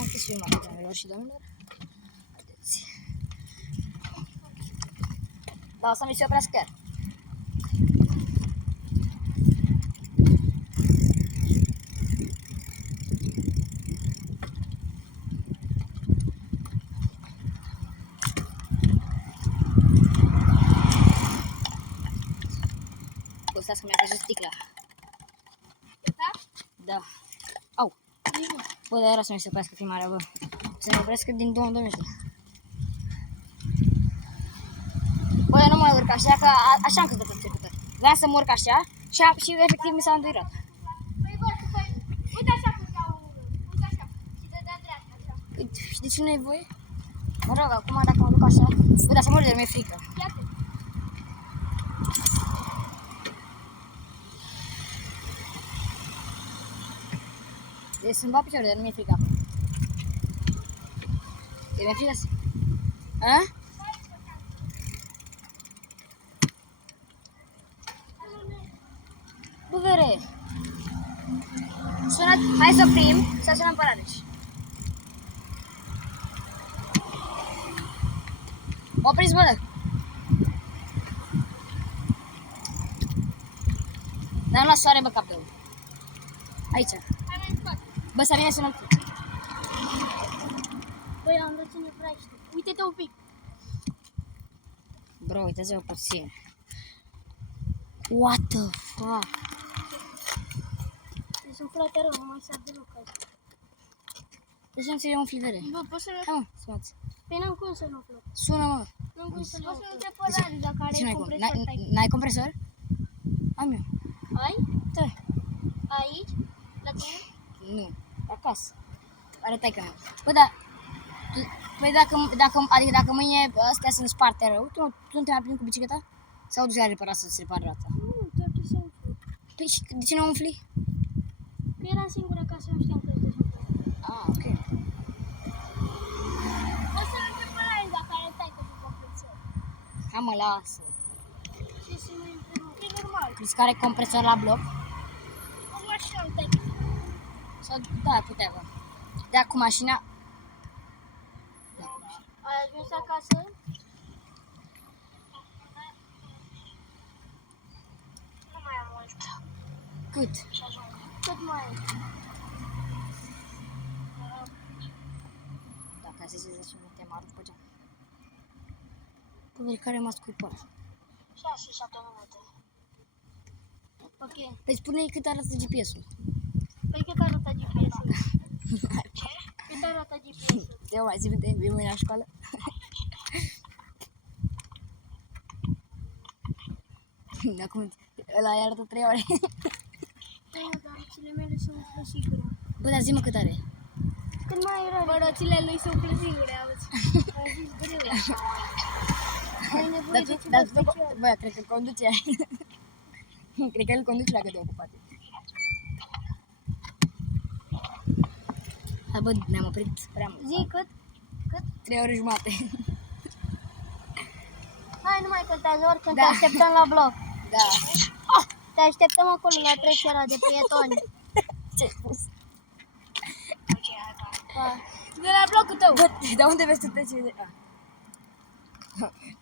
S-a închis filmarea, doamnelor și domnilor. Haideți. Da, o să mi se oprească chiar. Stați că mi-a căzut sticla. Da. Au. Bă, dar era să mi se oprească filmarea, bă. Să mi oprească din 2 minute. Bă, eu nu mai urc așa, că așa am căzut pe trecută. Vreau să mă urc așa și efectiv mi s-a îndurat. Păi bă, uite așa cum iau, uite așa. Și de dreapta așa. Și de ce nu e voie? Mă rog, acum dacă mă duc așa, bă, dar să mor de mi-e frică. Iată. Deci să-mi bat piciorul, dar nu mi-e frică acum. E mi-e frică? A? Bă, vere! Hai să oprim, să sunăm pe Rareș. Opriți, bă! Dar nu la soare, bă, capul. Aici. Hai mai în spate. Bă, să vine să nu-l fut. Băi, am dat ce ne vrește. Uite-te un pic. Bro, uite-ți-o puțin. What the fuck? Deci sunt frate rău, nu mai sar deloc azi. De ce nu ți iei un flivere? Bă, poți să... Hai mă, sunați. Păi n-am cum să nu plăc. Sună, mă. N-am cum să nu plăc. Poți să nu te părari dacă De ce are n-ai cum? compresor pe aici. N-ai compresor? Am eu. Ai? Da. Aici? La tine? Nu. Acasă. Arătai că nu. Bă, dar... Păi adică dacă mâine astea sunt sparte rău, tu nu te mai plimbi cu bicicleta? Sau duci la reparat să-ți repari roata? Nu, doar tu să umfli. Păi și de ce nu umfli? Că eram singură acasă, nu știam că îți desumflă. Ah, ok. O să nu te părari dacă arătai că tu compresor. Hai mă, lasă. Și să nu împreună. E normal. Crezi că are compresor la bloc? O mașină am tăi. Sau, da, putea, bă. Da, cu mașina... Ai ajuns acasă? Nu mai am mult. Cât? Și ajung. Cât mai ai? Dacă a zis 10 minute, mă arunc pe geam. Păi, care m-a scuipat? 6-7 minute. Ok. Păi spune-i cât arată GPS-ul. Păi cât arată GPS-ul? Ce? Cât arată GPS-ul? Eu mai zi, vine mâine la școală. Acum, ăla îi arată 3 ore. Da, dar roțile mele se umflă sigure. Bă, dar zi-mă cât are. Cât mai era? Bă, roțile lui se umflă sigure, auzi. Ai zis greu. Ai nevoie de ceva special. Bă, cred că conduce. Cred că el conduce la cât de ocupat. Hai, bă, ne-am oprit prea mult. Zi cât? 3 ore jumate. Hai, nu mai contează, oricând Da. te așteptăm la bloc. Da. Te așteptăm acolo la trecerea de pietoni. Ce-ai spus? De la blocul tău. Bă, dar unde vezi tu trecerea de...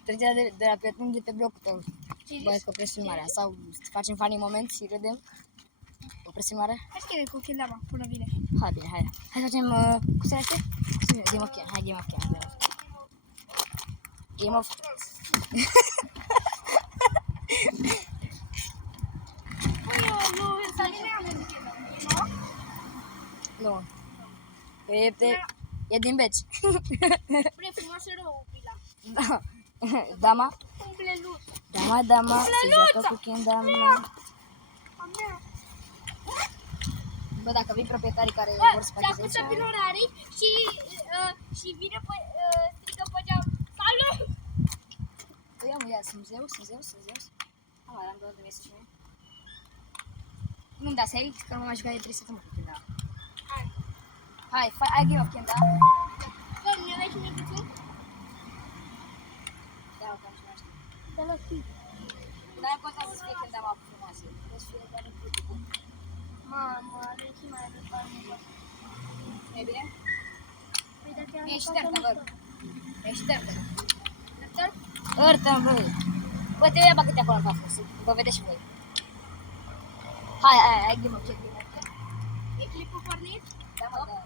Trecerea de la pietoni de pe blocul tău. Bă, că opresc filmarea. Sau facem funny moment și râdem. Opresc filmarea? Hai scrie cu chindama până vine. Hai, bine, hai. Hai să facem... cum se numește? Game of Can. Hai, Game of Can. Game of... Nu, Saline Nu. E din Beci. Bre, frumoasă rău, pila. Da. Dama? Umplelut. Dama, se joacă cu chindama. A mea. Bă, dacă vii proprietarii care Bă, vor să se facă apucă 10 prin orarii și vine pe, strică pe geam. Salut! Păi ia mă, ia, sunt Zeus. Am mai am 2 de mesaj. Nu-mi da să că nu m-am jucat de 3 săptămâni cu chindama. Hai, ai Game of Can, da? Bă, mi-a dat și mie puțin? Da, că am și mai știu. Te las fi. Dar nu contează să fie chindama frumoasă. Trebuie să fie doar în YouTube. Mamă, are și mai repar. E bine? E ștertă, vă rog. E ștertă. Ărtă, bă. Bă, te ia bagă-te acolo în față, să vă vedeți și voi. Hai, give up, check. E clipul pornit? Da, mă, da.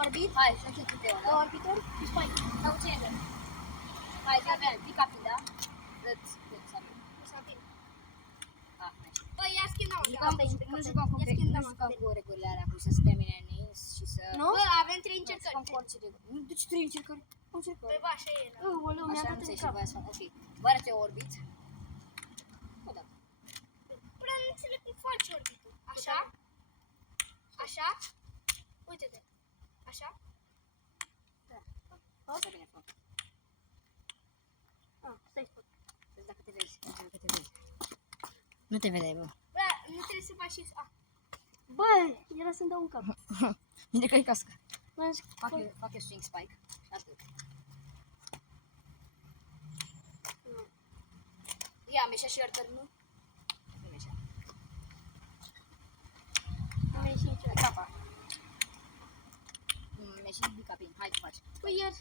Orbit? Hai, să check video, De da? orbitor? Și spike. Sau ce e? Hai, să avem, pick up, da? Let's avem. Să avem. Ah, nice. Bă, ia skin-ul. Nu jucăm cu regulile alea, cu să se termine în ins și să... Nu? Bă, avem 3 încercări. Jucăm cu orice regulă. Nu, de ce 3 încercări? Păi bă, așa e. Oleu, mi-a dat în cap. Ok, vă arăt eu orbit. O dată. Prea nu înțeleg cum faci orbitul. Așa? Așa? Uite-te. Așa? Asta bine fac. Stai spus. Vezi dacă te vezi. Nu te vedeai, bă. Bă, nu trebuie să faci și... Bă, era să-mi dau un cap. Bine că-i cască. M-am zis, Fac eu swing spike. Și atât. Ia, am ieșit și iertări, nu? Nu mi-e așa. Am ieșit nicio. Capa. Mi-e și bicapin. Hai, ce faci? Păi ieri.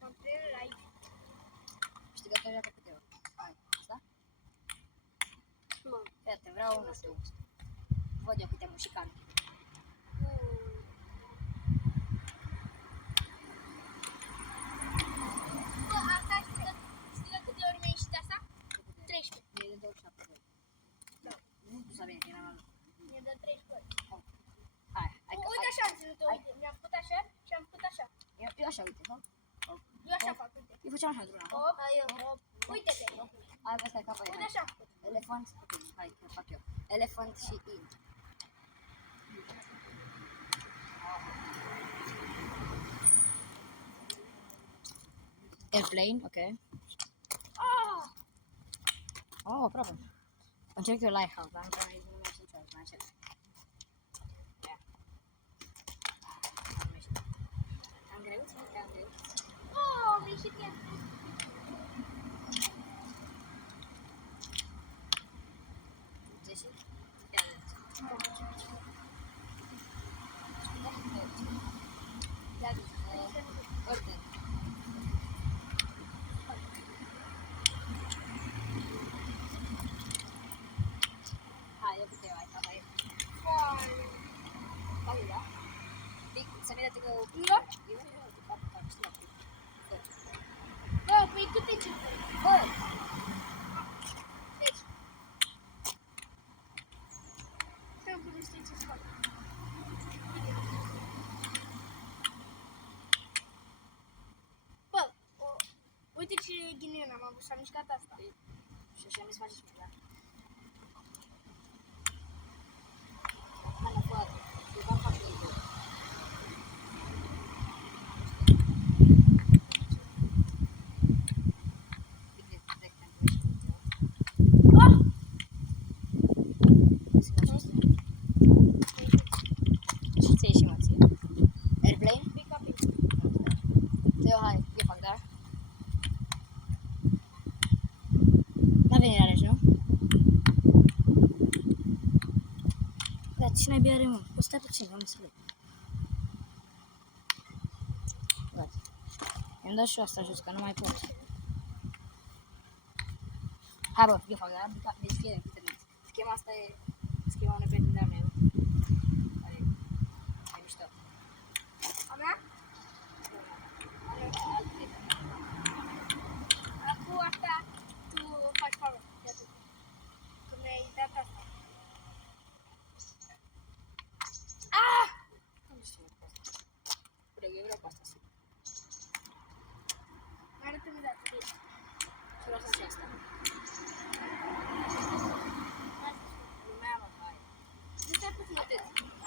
Am prietenul aici. Știi că te joacă câte ori. Hai, asta? mă, Iată, vreau, nu știu. Văd eu câte mușicani. Bă, asta știi de câte ori mi-a ieșit asta? 13. E de 27 de ori. Da. Nu tu să bine, că eram la lucru. Mi-e de 13 ori. Hai, Uite așa am ținut-o, uite. Mi-am făcut așa și am făcut așa. Eu așa, uite, nu? Eu așa fac, uite. Eu făceam așa, Druna. Hop, hop. Uite-te. Hai, ăsta e capa. Uite așa am făcut. Elefant, ok, hai, că fac eu. Elefant și in. Airplane, ok. Oh, aproape. Încerc eu Lighthouse, dar nu mai nu mai știu niciodată, mai încerc. Ia. Am ieșit. Am greu, am greu. Oh, am ieșit chiar. Ieși? Ia de Ordine. Hai, eu câteva, hai, capa e. Hai, da? Pic, să mi date că... Da? Eu fac, știu la pic. Bă, păi câte încercări? Bă! Deci. Stai un pic, nu știu ce să fac. Bă, uite ce ghinion am avut, s-a mișcat asta. Și așa mi se face și mie, da? Hai, mă, bă, eu v-am fac eu. Și ți-ai ieșit, mă, ție? Airplane? Pick up it. Teo, hai, eu fac, da? N-a venit la regi, nu? Da, ce n-ai are, mă? O stai puțin, am înțeles. Gata. I-am dat și eu asta jos, că nu mai pot. Hai, bă, eu fac, da? Deci, fie, schema asta e schema unui prieten de-al meu. Care e mișto. A mea? Are alt prieten. Acum asta tu faci favor. Că mi-ai dat asta. Nu știu cu asta. Eu vreau cu asta, sigur. Arată-mi dată. Deci. Și vreau să-mi și asta. Lumea, mă, hai. Nu stai puțin atât.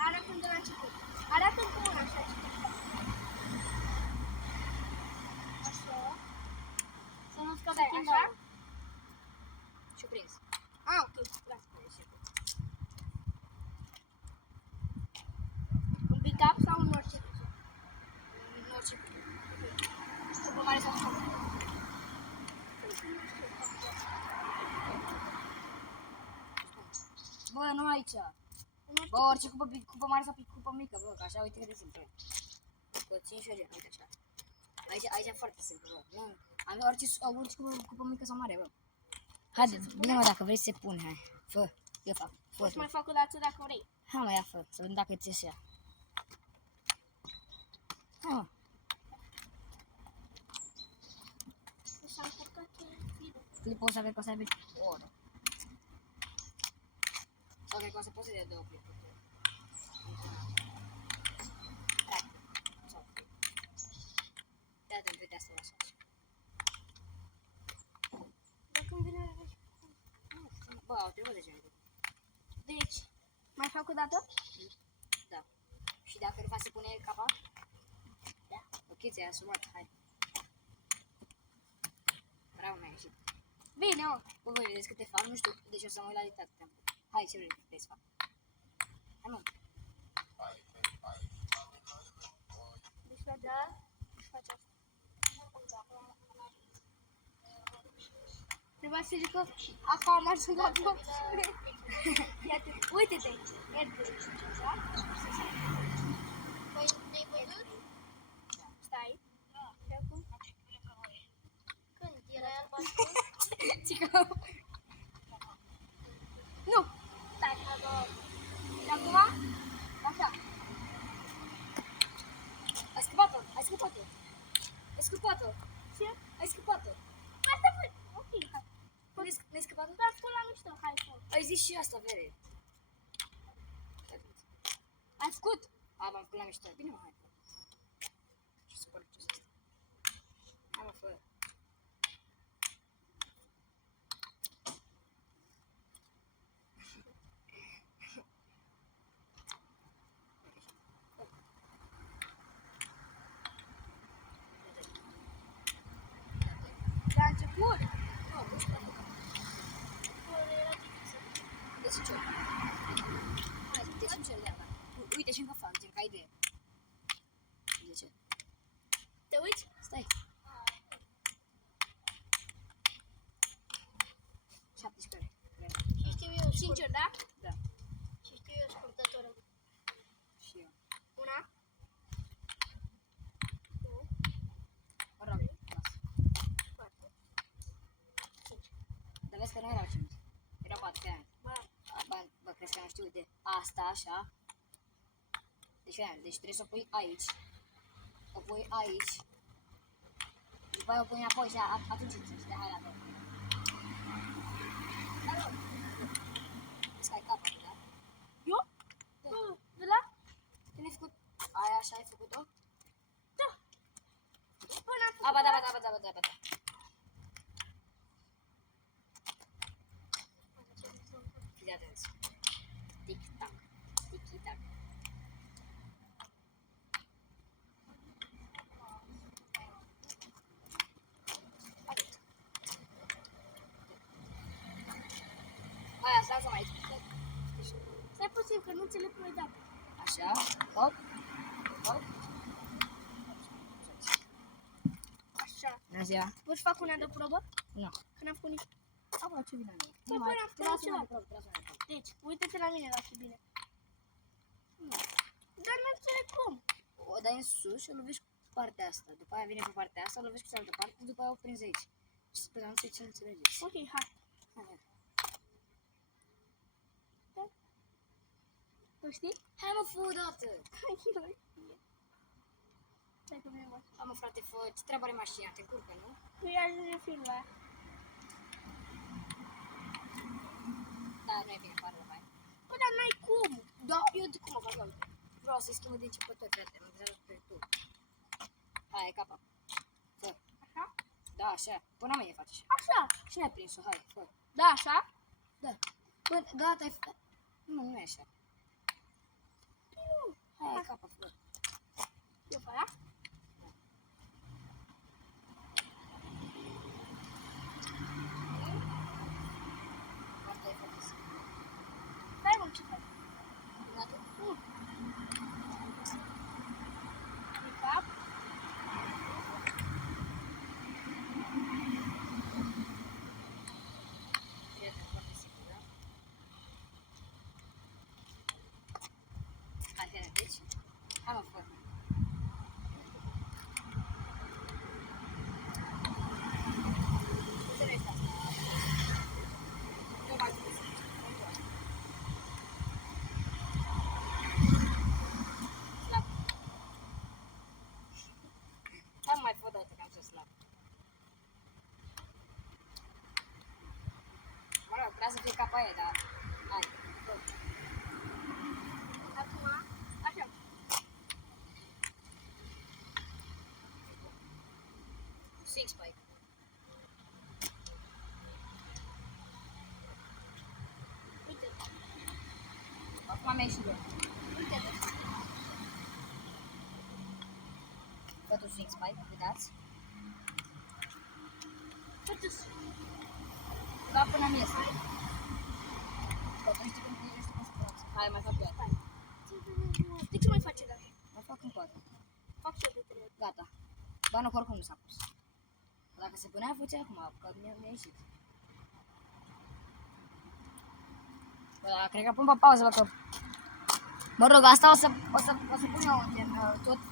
Arată-mi de la început. Arată-mi cu mâna așa. Așa. să nu scape Stai, când așa? Și-o prins. Ah, ok. Gata. Un pick-up sau un orice? În orice. Supă mare sau supă mare. Bă, nu aici. Bă, orice cupă mare sau cupă mică, bă, că așa uite cât de simplu. Cu 5 ori, uite așa. Aici e foarte simplu, bă. Nu, am orice cupă mică sau mare, bă. Haide, bine mă, dacă vrei să se pune, hai. Fă, eu fac. Fă, Poți tu. mai fac o dată dacă vrei. Hai mă, ia fă, să vedem dacă ți iese ea. Hai mă. S-a încărcat video. Clipul ăsta cred că o să aibă o oră. Sau cred că o să poți să dea 2 clipuri. Ia-te-mi pe asta așa. Dacă îmi vine Bă, au trecut deja. Deci, mai fac o dată? Da. Și dacă nu faci să pune capa? Da. Ok, ți-ai asumat, hai. Bravo, mi-a ieșit. Bine, mă. Bă, voi vedeți câte fac? Nu știu, deci o să mă uit la dictate. Hai, ce vrei să fac? Hai, mă. Deci la da, faci asta. Trebuia să zic că acum am ajuns la bloc. Iată, uite-te. Iată. Da? Păi, ne-ai văzut? Stai. Și acum? Când? Era albastru? Cică. Nu! Stai, și acum? Așa. Ai scăpat-o, ai scăpat-o. Ai scăpat-o. Ce? Ai scăpat-o. Asta voi. Ok, hai. Nu-ai scăpat-o? Dar fă la mișto, hai, fă. Ai zis și asta, vede. Ai făcut? A, m-am făcut la mișto. Bine, mă, hai. Ce supăr, ce asta? Hai, mă, fă. La început? Nu, nu știu. Era dificil. De sincer. Hai, de sincer, de asta. Uite și încă fac, gen, ca idee. De ce? Te uiți? Stai. 17 ore. Și știu eu. Sincer, da? Da. Și știu eu scurtătorul. Și eu. Una. Mă rog, lasă. Patru. Dar vezi că nu erau 5. Erau 4 pe ani. Bă, crezi că nu știu de asta, așa? Deci trebuie să o pui aici. O pui aici. După aia o pui înapoi și atunci înțelegi. De hai la două. Dar nu. Vezi că ai capătul, da? Eu? Da. De la? Când ai făcut aia așa, ai făcut-o? Da. Până am făcut. A, ba da. Fiți atenți. Tic-tac. Tic-tac. Atât. Aia, stai să mai Stai puțin, că nu înțeleg cum ai dat. așa, hop, hop. Așa. Bună ziua. Poți fac una de probă? Nu. Că n-am făcut nici. Acum ce vine mie? Păi, până am Te făcut las ceva. una de probă, te las una de probă. Deci, uite-te la mine dacă e bine. Nu. Dar nu înțeleg cum. O dai în sus și o lovești cu partea asta. După aia vine pe partea asta, o lovești cu cealaltă parte, după aia o prinzi aici. Și sper să nu ce înțelegeți. Ok, hai. Hai. Tu știi? Hai mă, fă o dată. Hai, noi. Stai că mi-e bă. Hai mă, frate, fă, ce treabă are mașina, te încurcă, nu? Nu i ajunge filmul ăla. Da, nu e bine, pare rău, hai. Bă, dar n-ai cum. Da, eu de cum o fac, uite. Vreau să-i schimbă de începători, frate, mă gândeam pe tu. Hai, ai capa. Fă. Așa? Da, așa. Până mâine faci așa. Așa. Și n-ai prins-o, hai, fă. Da, așa? Da. Bă, gata, ai făcut. Nu e așa. Nu. Hai, ai capa, fă. Eu pe aia? Asta e foarte simplu. Stai, mă, ce faci? Gata? Nu. De cap. Iată, foarte simplu, da? aia, dar... Hai, bă. Acum, așa. Six spike. Uite, Acum mi-ai ieșit eu. uite. Fătul six spike, uitați. Uite, Da, până mi iese. Bă, tu știi cum să faci. Hai, mai fac eu. de ce mai face dacă? Mai fac încă o dată. Fac și eu de 3 ori. Gata. Banul că oricum nu s-a pus. Dacă se punea, făcea acum, că mi-a ieșit. Bă, dar cred că pun pe pauză, bă, că... Mă rog, asta o să pun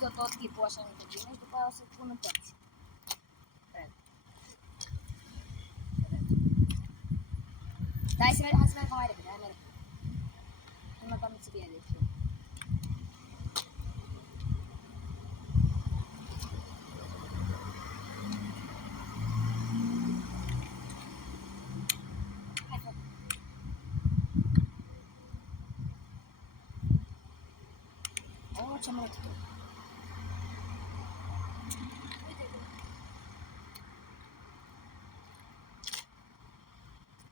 eu tot clipul așa în bine și după aia o să pun în părți. Cred. Da, hai să mergem mai repede, hai merg. Nu mă cam bine de ce. Hai, fă. Oh, ce-am rătit eu.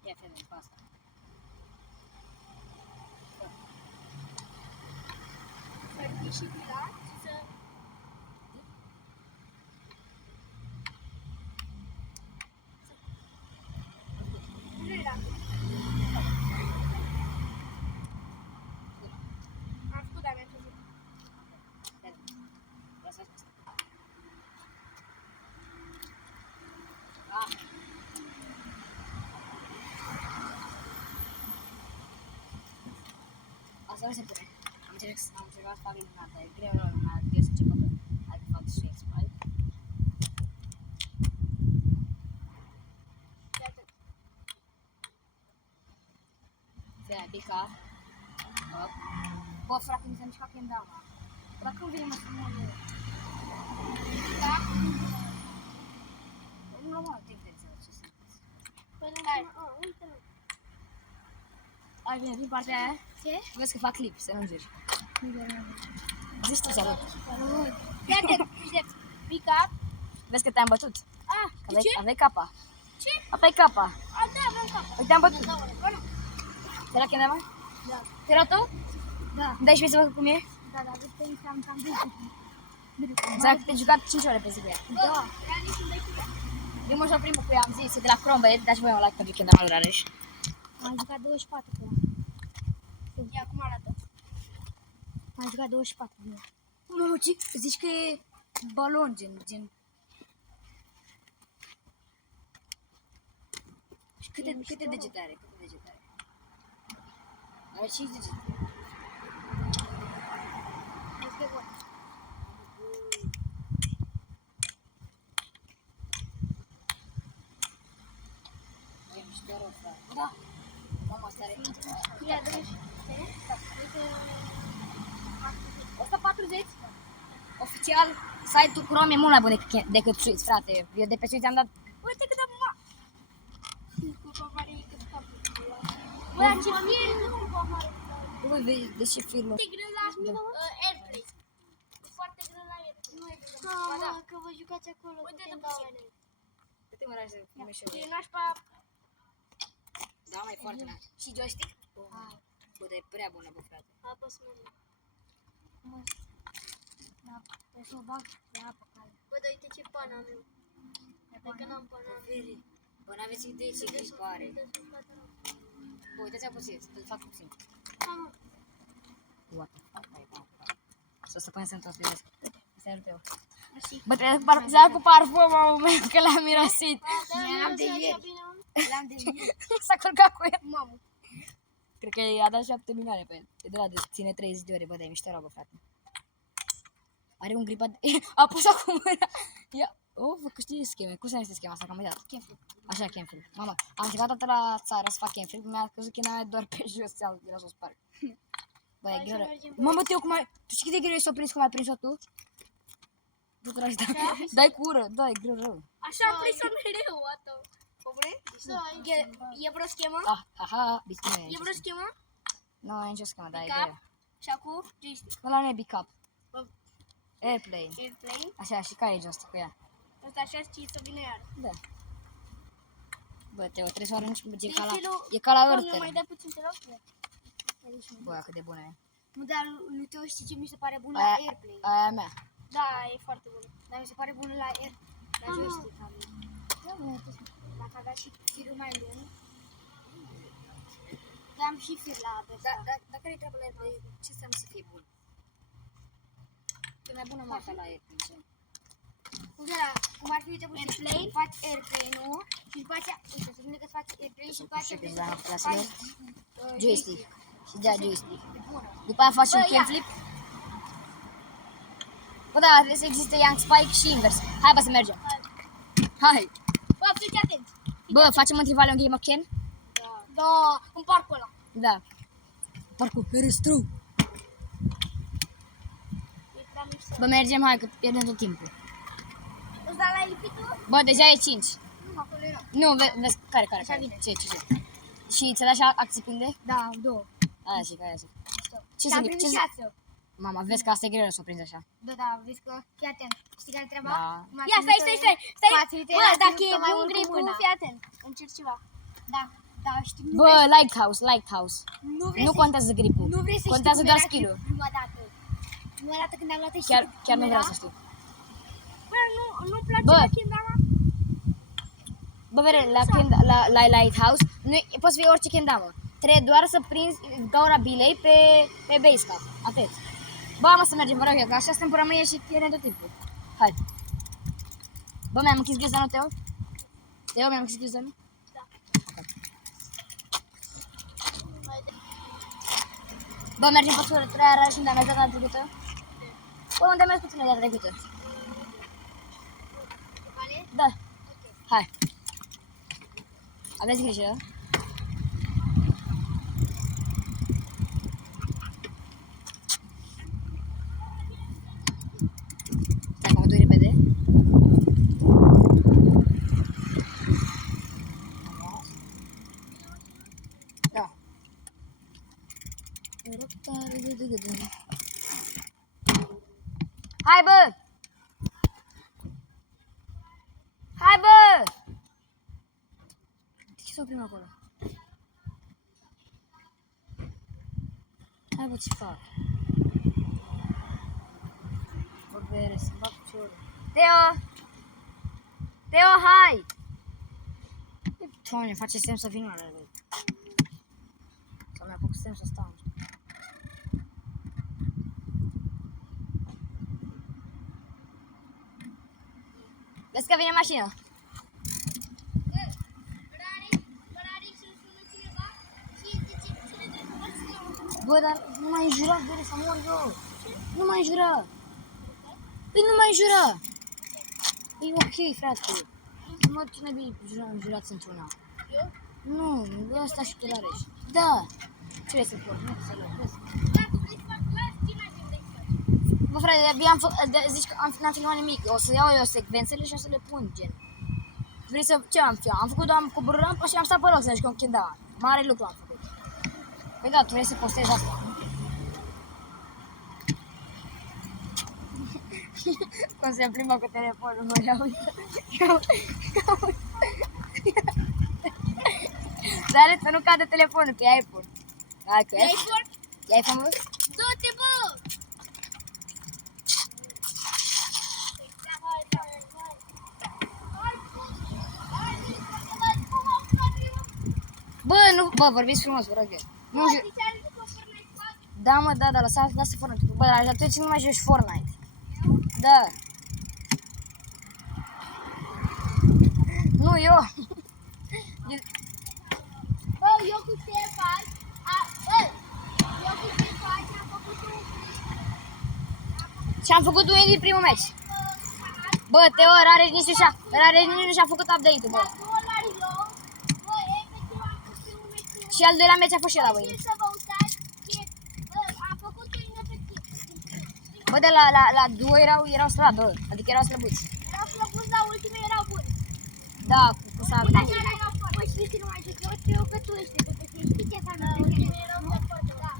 Ia fii pe asta. Să ieși și la și să... Nu era. Am făcut, dar mi-am făcut. Ia să faci asta. Ah. Asta nu se pune. Am încercat să fac luminată. E greu la luminată. Eu să încep atât. Hai că fac swing spike. Iată. Fii pica. Up. Bă, frate, mi s-a mișcat kendama. Dar când vine mă să mă eu? Da? Nu la mă, timp de înțeleg ce se întâmplă. Păi nu mai... uite-mă. Hai, bine, din partea aia. Ce? Vezi că fac clip, să nu juri. Zici tu, salut. Iată, vedeți. Pick up. Vezi că te-am bătut. Ah, Că de ce? aveai capa. Ce? Aveai capa. A, da, aveam cap. Păi te-am bătut. Da, oare, bă, nu. Era kendama? Da. Era tu? Da. Dai și mie să văd cum e? Da, da, vezi că aici am cam Exact, te-ai jucat 5 ore pe zi cu ea. Da. Era nici un dai. Eu mă joc primul cu ea, am zis, e de la Chrome, băieți, dați voi un like pentru kendama lui Rareș. Am jucat 24 cu ea. Ia cum arată. Am jucat 24 cu ea. Mamă, ce? Zici că e balon, gen... Și câte degete are? Câte degete are? Are 5 degete. Este bun. E mișto rău, frate. Da. Mamă, asta are... Ia, dă-și. 140? Oficial, site-ul Chrome e mult mai bun decât Switch, frate. Eu de pe Switch am dat... Uite cât am luat. Cu pavarii cât capul. Bă, dar ce film, nu cu pavarii. Ui, vezi ce filmul. Foarte greu la Airplay. E foarte greu la Airplay. Nu e greu. Da, Da. mă, că vă jucați acolo cu Uite, tendaune. Câte mă ragi să filmez și eu? E nașpa. Da, mai foarte mare. Și joystick? Bă, dar e prea bună, bă, frate. Apăs mâna. Da, trebuie să o bag pe apă caldă. Bă, dar uite ce pan am eu. Dacă n-am pan am. Bă, n-aveți idee ce grij pare. Bă, uitați-vă puțin, să-l fac puțin. What the fuck, mai bun. Să până să-mi transpirez. Să nu pe eu. Bă, trebuie să cu parfumul meu, că l-am mirosit. L-am de ieri. L-am de ieri. S-a culcat cu el. Mamă. Cred că i-a dat 7 milioane pe el. E de la de ține 30 de ore, bă, dar e mișto, bă, frate. Are un gripat... A pus acum mâna. Ia... Oh, vă că știi scheme. Cum se numește schema asta? Că am uitat. Așa, Kenfield. Mama, am încercat toată la țară să fac Kenfield. Mi-a căzut china mea doar pe jos. Era să o sparg. Bă, e greu. Mamă, Teo, cum ai... Tu știi cât de greu e să o prins cum ai prins-o tu? Du-te la dai cu ură. Da, e greu rău. Așa am prins-o mereu, ată. bune? E vreo schemă? Ah, haha, bismillah. E vreo schemă? Nu, e nicio schemă, dar e Backup. greu. Și acum joystick. Ăla nu e backup. Bă. Airplane. Airplane. Așa, și care e joystick cu ea? Asta așa știi să vină iar. Da. Bă, Teo, trebuie să o arunci, Destilul- e ca la Bă, Earther. nu mai dai puțin te rog? Bă, cât de bună e. Nu, dar lui Teo știi ce mi se pare bun la Aia, Airplane? aia e mea. Da, e foarte bun. Dar mi se pare bun la la Mama. joystick. Dacă avea și firul mai lung. Dar am și fir la Da, dacă îi treabă la Airplane, ce înseamnă să fie bun? E mai bună marca la Airplane. Cum ar fi, uite, Airplane, faci Airplane-ul și după aceea, uite, să că faci Airplane și după aceea Știi, faci la clasele? Joystick. Și da, joystick. E bună. După aia faci Bă, un ia. kickflip. Bă, da, trebuie să existe Young Spike și invers. Hai, bă, să mergem. Hai. Bă, fiți atenți. Bă, facem în Trivalion Game of Ken? Da, în parcul ăla. Da. Parcul Herestru. E prea mișto. Bă, mergem, hai, că pierdem tot timpul. Îți da la lipitul? Bă, deja e 5. Nu, acolo era. Nu, vezi, care? Așa vine. Ce? Și ți-a dat și acții pinde? Da, două. Aia și aia. Ce Și am să primit ce 6. Mama, vezi că asta e greu să o prinzi așa. Da, vezi că, fii atent. Știi care treaba? Da. Ia, stai. Bă, dacă e mai bun mult cu gripul, mâna. fii atent. Încerc ceva. Da, știi, nu Bă, vrei, Lighthouse. nu vrei Nu să contează gripul. Nu vrei să Contează știi doar cum era skill-ul. prima dată. Prima dată când am luat și Chiar nu vreau să știu. Bă, nu-mi place Bă. la kendama? Bă, vere, la Lighthouse poți fi orice kendamă. Trebuie doar să prinzi gaura bilei pe base cap. Atât. Bă, mă, să mergem, vă rog eu, că așa suntem până mâine și pierdem tot timpul. Hai. Bă, mi-am închis ghizdanul, Teo? Teo, mi-am închis ghizdanul? Da. Bă, mergem pe țură, treia și unde am mers data trecută? Bă, unde am mers cu tine data trecută? Da. Hai. Aveți grijă. Stai că mă duc repede. Da. Hai, bă! Hai, bă! Ce s-o oprim acolo? Hai, bă, ce fac? Bă, bere, să-mi bag piciorul. Teo! Teo, hai! Doamne, face semn să vină la lui. Sau mi-a făcut semn să stau. Vezi că vine mașina. Bă, dar nu mai înjura, bere, să mor eu. Nu mai înjura. Păi nu mai înjura. E ok, frate. Mă, cine bine înjurați într-una? Eu? Nu, ăsta și Telareș. Da. Ce vrei să pun? Nu, să luăm. Bă, frate, zici că n-am filmat nimic. O să iau eu secvențele și o să le pun, gen. Vrei să... Ce am filmat? Am făcut, am coborât și am stat pe loc să jucăm Kendama. Mare lucru am făcut. Păi da, tu vrei să postezi asta. Cum se plimbă cu telefonul, mă, ia uite. Dar să nu cadă telefonul, că e iPhone. Hai, că e iPhone? E iPhone, bă? Du-te, bă! Bă, nu, bă, vorbiți frumos, vă rog eu. Nu ju- Da, mă, da, lasă Fortnite. Bă, dar atunci nu mai joci Fortnite. Da. Nu, eu. Bă, eu cu Ștefan, eu cu Ștefan am făcut un Și am făcut un din primul meci. Bă, Teo, Rareș nici nu și-a făcut update-ul, bă. $2 eu, bă, efectiv am făcut un meci. Și al doilea meci a fost și ăla, bă. Să vă uitați, bă, am făcut un inefectiv. Bă, de la duo erau slabi, bă. Adică erau slăbuți. Erau slăbuți, dar ultimii erau buni. Da, cu să Uite, așa era eu foarte. Păi știi că nu mai știu, eu știu că tu ești, că știi ce s-a întâmplat. Da.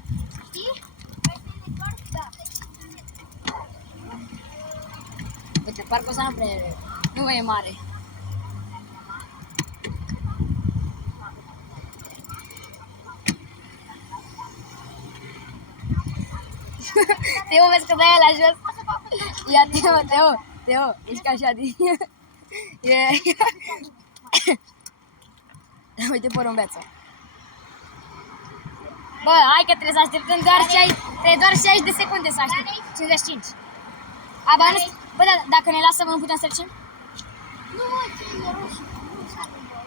Știi? Da. Uite, parcă o să nu e mare. Teo, vezi că dai la jos? Ia, Teo, ești ca așa din... Uite porumbeța. Bă, hai că trebuie să așteptăm doar 60 de secunde să așteptăm. 55. Aba, nu știu. Bă, dar dacă ne lasă, nu putem să trecem? Nu, mă, ce e roșu. Nu s-a întâmplat.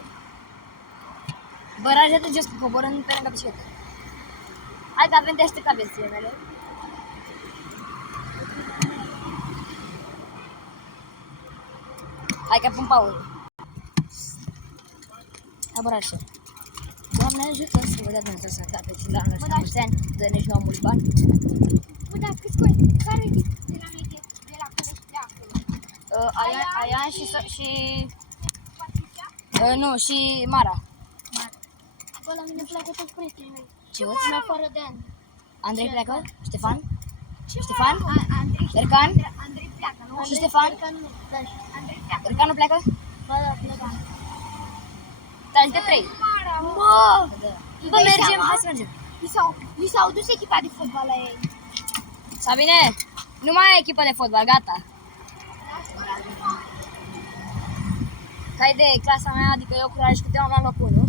Bă, rage de jos, că coborâm pe lângă bicicletă. Hai că avem de așteptat viețile mele. Hai că pun pauză. Abora așa. Doamne ajută să vă dea Dumnezeu sănătate și la anul ăsta mulți ani, dă-ne și nouă mulți bani. Bă, dar câți coi? Care de la mine, de la Călești de acolo? Aian și... Patricia? Nu, și Mara. Bă, la mine pleacă toți prietenii mei. Ce văd? În afară de Andrei. Andrei pleacă? Ștefan? Ce Ștefan? Andrei. Ercan? Andrei pleacă, nu? Și Ștefan? Ercan nu. Da, Andrei pleacă. Ercan nu pleacă? Ba, da, pleacă. Tragi de 3. Mara, mă! Bă, mergem, hai să mergem. Li s-au dus echipa de fotbal la ei. Sabine, nu mai ai echipă de fotbal, gata. Ca idee, clasa mea, adică eu cu Raj cu Teo am luat locul 1.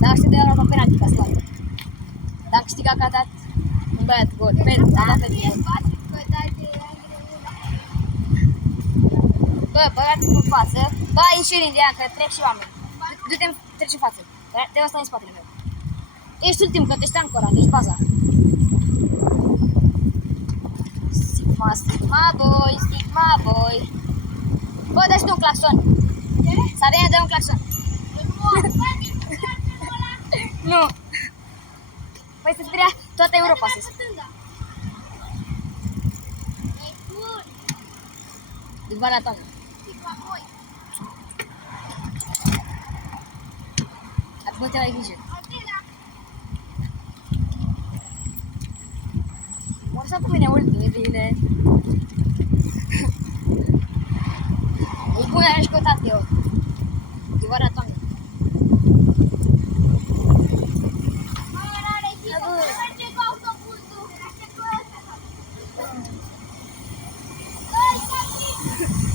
Dar aștept de la luat penalti ca scoate. Dacă câștigat că a dat un băiat gol, pentru, a dat pentru gol. Bă, băgați în față. Bă, ieși în Indian, că trec și oameni. Du-te, treci în față. Te ăsta în spatele meu. Ești ultim, că te ești ancorat, ești baza. Stigma boy. Bă, dă-și tu un claxon. Sabine, dă un claxon. Nu. Păi se spirea toată Europa să după la toamnă. Acum te mai grijă. Mă lăsa cu mine ultim, e bine. E bună, aș căutat eu. După la toamnă.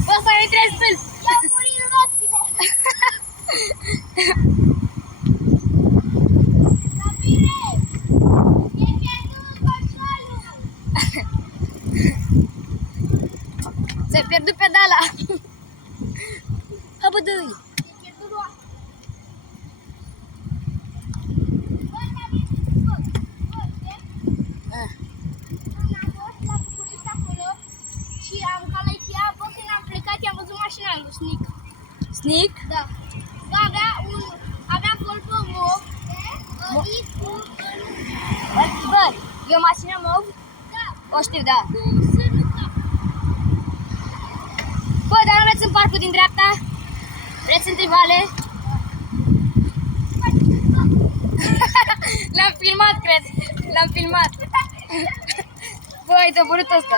Bă, să nu treci stâlpi! I-au murit roțile! Sabine! E pierdut controlul! Ți-ai pierdut pedala! Ha, bă, dă-i! E pierdut roata! Bă, Sabine, bă, am fost la București acolo și am ca la Ikea, bă, când am plecat, i-am văzut mașina lui Snic. Snic? Da. Bă, avea Volvo mov, Bă, e o mașină mov? da, O știu, da. cu sânul cap. Bă, dar nu vreți în parcul din dreapta? Vreți în trivale? L-am filmat, cred. L-am filmat. Bă, ai doborât ăsta.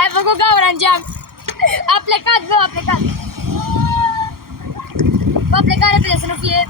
Ai făcut gaura în geam. A plecat, bă, a plecat. Bă, a plecat repede, să nu fie